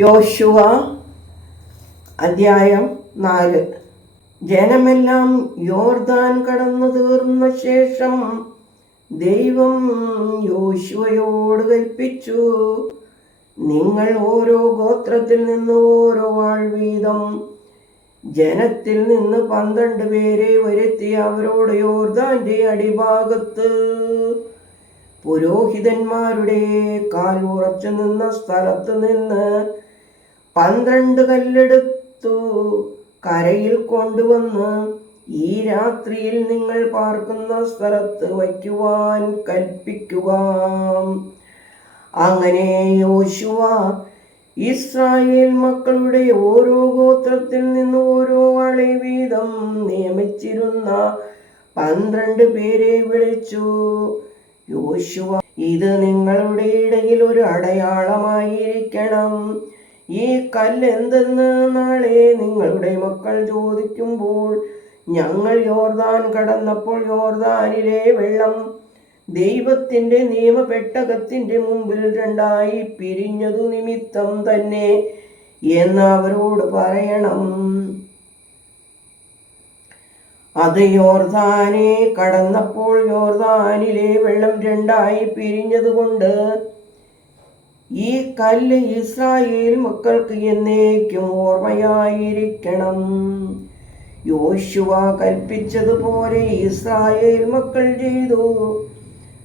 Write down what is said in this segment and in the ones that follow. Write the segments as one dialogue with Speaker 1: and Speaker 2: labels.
Speaker 1: യോശുവ അധ്യായം നാല്. ജനമെല്ലാം യോർദാൻ കടന്നു തീർന്ന ശേഷം ദൈവം യോശുവയോട് കൽപ്പിച്ചു നിങ്ങൾ ഓരോ ഗോത്രത്തിൽ നിന്ന് ഓരോ ആൾ വീതം ജനത്തിൽ നിന്ന് പന്ത്രണ്ട് പേരെ വരുത്തി അവരോട് യോർദാന്റെ അടിഭാഗത്ത് പുരോഹിതന്മാരുടെ കാൽ ഉറച്ചു നിന്ന സ്ഥലത്ത് നിന്ന് പന്ത്രണ്ട് കല്ലെടുത്തു. കരയിൽ കൊണ്ടുവന്ന്. ഈ രാത്രിയിൽ നിങ്ങൾ പാർക്കുന്ന സ്ഥലത്ത് വയ്ക്കുവാൻ കൽപ്പിക്കുക അങ്ങനെ യോശുവ ഇസ്രായേൽ മക്കളുടെ ഓരോ ഗോത്രത്തിൽ നിന്ന് ഓരോ ആളെ വീതം നിയമിച്ചിരുന്ന പന്ത്രണ്ട് പേരെ വിളിച്ചു. യോശുവ ഇത് നിങ്ങളുടെ ഇടയിൽ ഒരു അടയാളമായിരിക്കണം. ഈ കല്ല് എന്തെന്ന് നാളെ നിങ്ങളുടെ മക്കൾ ചോദിക്കുമ്പോൾ ഞങ്ങൾ യോർദാൻ കടന്നപ്പോൾ യോർദാനിലെ വെള്ളം ദൈവത്തിന്റെ നിയമപെട്ടകത്തിന്റെ മുമ്പിൽ രണ്ടായി പിരിഞ്ഞതു നിമിത്തം തന്നെ എന്ന് അവരോട് പറയണം. അത് യോർദാനെ കടന്നപ്പോൾ യോർദാനിലെ വെള്ളം രണ്ടായി പിരിഞ്ഞതുകൊണ്ട് ഈ കല്ല് ഇസ്രായേൽ മക്കൾക്ക് എന്നേക്കും ഓർമ്മയായിരിക്കണം. യോശുവ കൽപ്പിച്ചതുപോലെ ഇസ്രായേൽ മക്കൾ ചെയ്തു.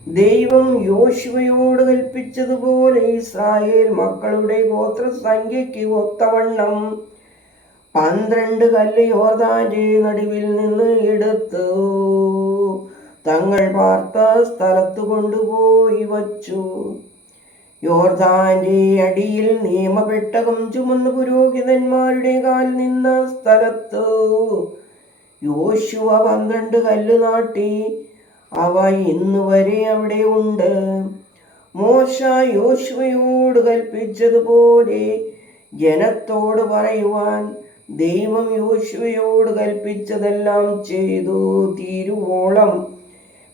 Speaker 1: ദൈവം യോശുവയോട് കൽപ്പിച്ചതുപോലെ ഇസ്രായേൽ മക്കളുടെ ഗോത്രസംഖ്യയ്ക്ക് ഒത്തവണ്ണം പന്ത്രണ്ട് കല്ല് യോർദാന്റെ നടുവിൽ നിന്ന് എടുത്തു. തങ്ങൾ പാർത്ത സ്ഥലത്ത് കൊണ്ടുപോയി വച്ചു. യോർദാന്റെ അടിയിൽ നിയമപെട്ടകം ചുമന്ന് പുരോഹിതന്മാരുടെ കാൽ നിന്ന സ്ഥലത്ത് യോശുവ പന്ത്രണ്ട് കല്ല് നാട്ടി അവ ഇന്നു വരെ അവിടെ ഉണ്ട്. മോശ യോശുവയോട് കൽപ്പിച്ചതുപോലെ ജനത്തോട് പറയുവാൻ ദൈവം യോശുവയോട് കൽപ്പിച്ചതെല്ലാം ചെയ്തു. തീരുവോളം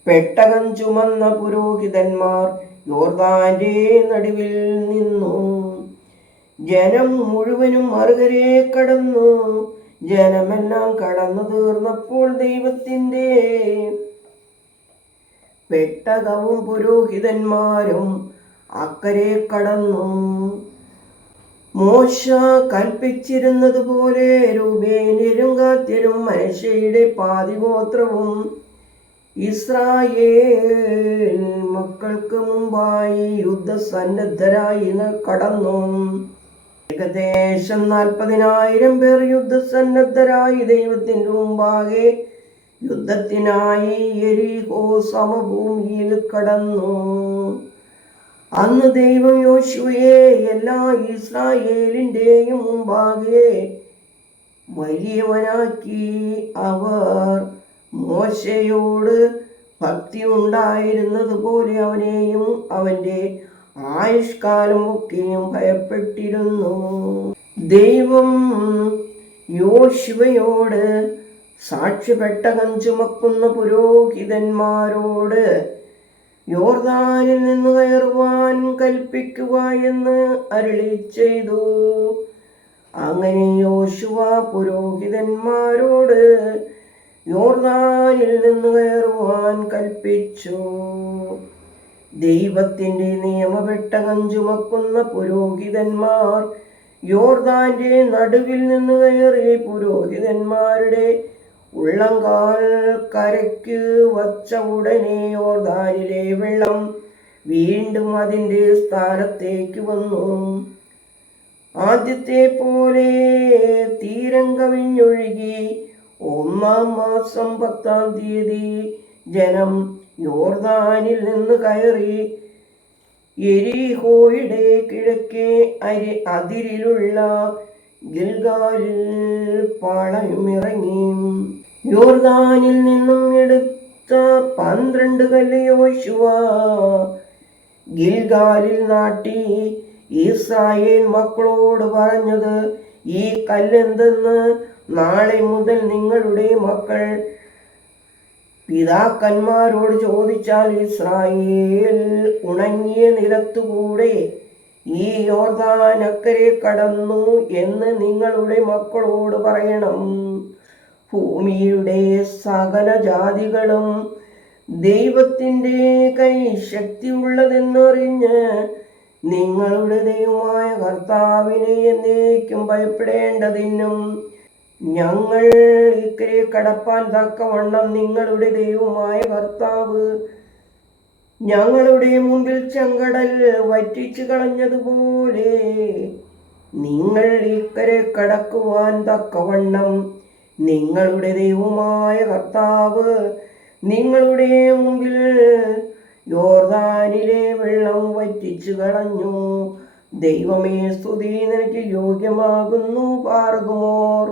Speaker 1: പെട്ടകം ചുമന്ന പുരോഹിതന്മാർ യോർദാന്റെ നടുവിൽ നിന്നു. ജനം മുഴുവനും മറുകരെ കടന്നു. ജനമെല്ലാം കടന്നു തീർന്നപ്പോൾ ദൈവത്തിന്റെ പെട്ടകവും പുരോഹിതന്മാരും അക്കരെ കടന്നു. മോശ കൽപ്പിച്ചിരുന്നത് പോലെ രൂപേനരും ഗാത്യരും മനുഷ്യയുടെ പാതിഗോത്രവും ഇസ്രായേൽ മക്കൾക്ക് മുമ്പായി യുദ്ധസന്നദ്ധരായി സന്നദ്ധരായി കടന്നു. ഏകദേശം നാൽപ്പതിനായിരം പേർ യുദ്ധസന്നദ്ധരായി ദൈവത്തിന്റെ മുമ്പാകെ യുദ്ധത്തിനായി എരിഹോ സമഭൂമിയിൽ കടന്നു. അന്ന് ദൈവം യോശുവയെ എല്ലാ ഇസ്രായേലിന്റെയും മുമ്പാകെ വലിയവനാക്കി. അവർ മോശയോട് ഭക്തി ഉണ്ടായിരുന്നത് പോലെ അവനെയും അവന്റെ ആയുഷ്കാലം ഒക്കെയും ഭയപ്പെട്ടിരുന്നു. ദൈവം യോശുവയോട് സാക്ഷ്യപ്പെട്ടകം ചുമക്കുന്ന പുരോഹിതന്മാരോട് യോർദാനിൽ നിന്ന് കയറുവാൻ കൽപ്പിക്കുക എന്ന് അരുളി ചെയ്തു. അങ്ങനെ യോശുവ പുരോഹിതന്മാരോട് യോർദാനിൽ നിന്ന് കയറുവാൻ കൽപ്പിച്ചു. ദൈവത്തിന്റെ നിയമപെട്ടകം ചുമക്കുന്ന പുരോഹിതന്മാർ യോർദാന്റെ നടുവിൽ നിന്ന് കയറി പുരോഹിതന്മാരുടെ ഉള്ളങ്കാൽ കരയ്ക്ക് വച്ച ഉടനെ യോർദാനിലെ വെള്ളം വീണ്ടും അതിന്റെ സ്ഥാനത്തേക്ക് വന്നു. ആദ്യത്തെ പോലെ തീരം കവിഞ്ഞൊഴുകി ഒന്നാം മാസം പത്താം തീയതി ജനം യോർദാനിൽ നിന്ന് കയറി എരിഹോയുടെ കിഴക്കേ അരി അതിരിലുള്ള ഗിൽഗാലിൽ പാളയമിറങ്ങി. യോർദാനിൽ നിന്നും എടുത്ത പന്ത്രണ്ട് കല്ല് യോശുവ ഗിൽഗാലിൽ നാട്ടി ഇസ്രായേൽ മക്കളോട് പറഞ്ഞത് ഈ കല്ലെന്തെന്ന് നാളെ മുതൽ നിങ്ങളുടെ മക്കൾ പിതാക്കന്മാരോട് ചോദിച്ചാൽ ഇസ്രായേൽ ഉണങ്ങിയ നിലത്തുകൂടെ ഈ യോർദാനക്കരെ കടന്നു എന്ന് നിങ്ങളുടെ മക്കളോട് പറയണം. ഭൂമിയുടെ സകല ജാതികളും ദൈവത്തിന്റെ കൈ ശക്തിയുള്ളതെന്നറിഞ്ഞ് നിങ്ങളുടെ ദൈവമായ കർത്താവിനെ എന്നേക്കും ഭയപ്പെടേണ്ടതിനും ഞങ്ങൾ ഇക്കരെ കടപ്പാൻ തക്കവണ്ണം നിങ്ങളുടെ ദൈവമായ ഭർത്താവ് ഞങ്ങളുടെ മുമ്പിൽ ചെങ്കടൽ വറ്റിച്ചു കളഞ്ഞതുപോലെ നിങ്ങൾ ഇക്കരെ കടക്കുവാൻ തക്കവണ്ണം നിങ്ങളുടെ ദൈവമായ കർത്താവ് നിങ്ങളുടെ മുമ്പിൽ യോർദാനിലെ വെള്ളം വറ്റിച്ചു കളഞ്ഞു. ദൈവമേ സ്തുതി നിനക്ക് യോഗ്യമാകുന്നു പാർകുമോർ